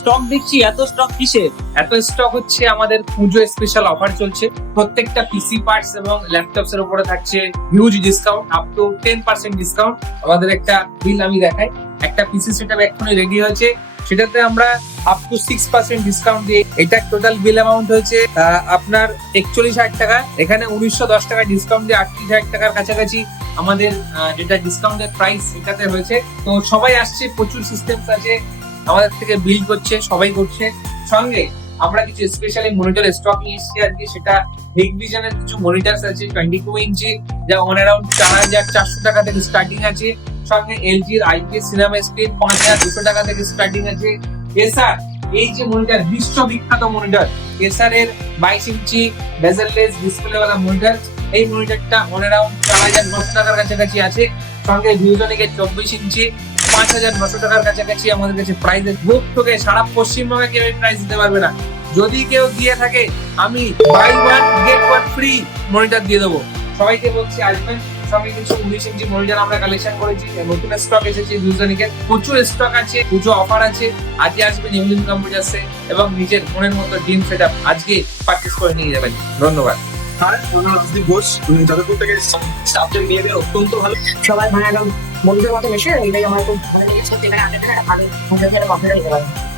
Stock দেখছি, এত stock কিসে? এত স্টক হচ্ছে আমাদের পুজো স্পেশাল অফার চলছে। প্রত্যেকটা পিসি পার্টস এবং ল্যাপটপস এর উপরে থাকছে huge discount, up to 10% discount. আমাদের একটা বিল আমি দেখাই, একটা পিসি সেটআপ এখনই রেডি হয়েছে, সেটাতে আমরা আপ টু 6% ডিসকাউন্ট দিয়ে এটা টোটাল বিল অ্যামাউন্ট হয়েছে আপনার 41,000 টাকা। এখানে 1910 টাকা ডিসকাউন্ট দিয়ে 38,000 টাকার কাছাকাছি আমাদের যেটা ডিসকাউন্টের প্রাইস এটাতে হয়েছে। তো সবাই আসছে, প্রচুর সিস্টেমস আছে, আমাদের থেকে বিল করছে, সবাই করছে। সঙ্গে আমরা কিছু স্পেশালি মনিটর স্টক নিয়ে এসেছি আজকে, সেটা হিগভিশনের কিছু মনিটরস আছে 22 ইঞ্চি, যা অন অ্যারাউন্ড 4,400 টাকা থেকে স্টার্টিং আছে। সঙ্গে এলজির আইপিএস সিনেমা স্ক্রিন 5,200 টাকা থেকে স্টার্টিং আছে। এসার এই যে মনিটর, বিশ্ববিখ্যাত মনিটর, এসার এর 22 ইঞ্চি বেজেললেস ডিসপ্লেওয়ালা মনিটর, এই মনিটরটা অন অ্যারাউন্ড 4,900 টাকার কাছাকাছি আছে। সঙ্গে ভিউজনিকের 24 ইঞ্চি 5,900 টাকার কাছাকাছি আমাদের কাছে প্রাইসের বুক থেকে সারা পশ্চিমবঙ্গে কেউ এই প্রাইস দিতে পারবে না। যদি কেউ দিয়ে থাকে আমি buy one get one free monitor দিয়ে দেবো। সবাইকে বলছি আসবেন। সঙ্গে কিছু 19 ইঞ্চি মনিটর আমরা কালেকশন করেছি, নতুন স্টক এসেছে ভিউজনিকের, প্রচুর স্টক আছে, পুজো অফার আছে। আজকে আসবেন এমলিন কম্পিউটার্সে এবং নিজের মনের মতো ড্রিম সেটআপ আজকে পারচেজ করে নিয়ে যাবেন। ধন্যবাদ। আর আমরা রাজদীপ ঘোষ যাদবপুর থেকে স্টাফদের নিয়ে গিয়ে অত্যন্ত ভালো, সবাই একদম বন্ধুদের মতো মিশে, এটাই আমার খুব ভালো লেগেছে। এখানে আগে একটা ভালো কম্পিউটার নিতে পারেন।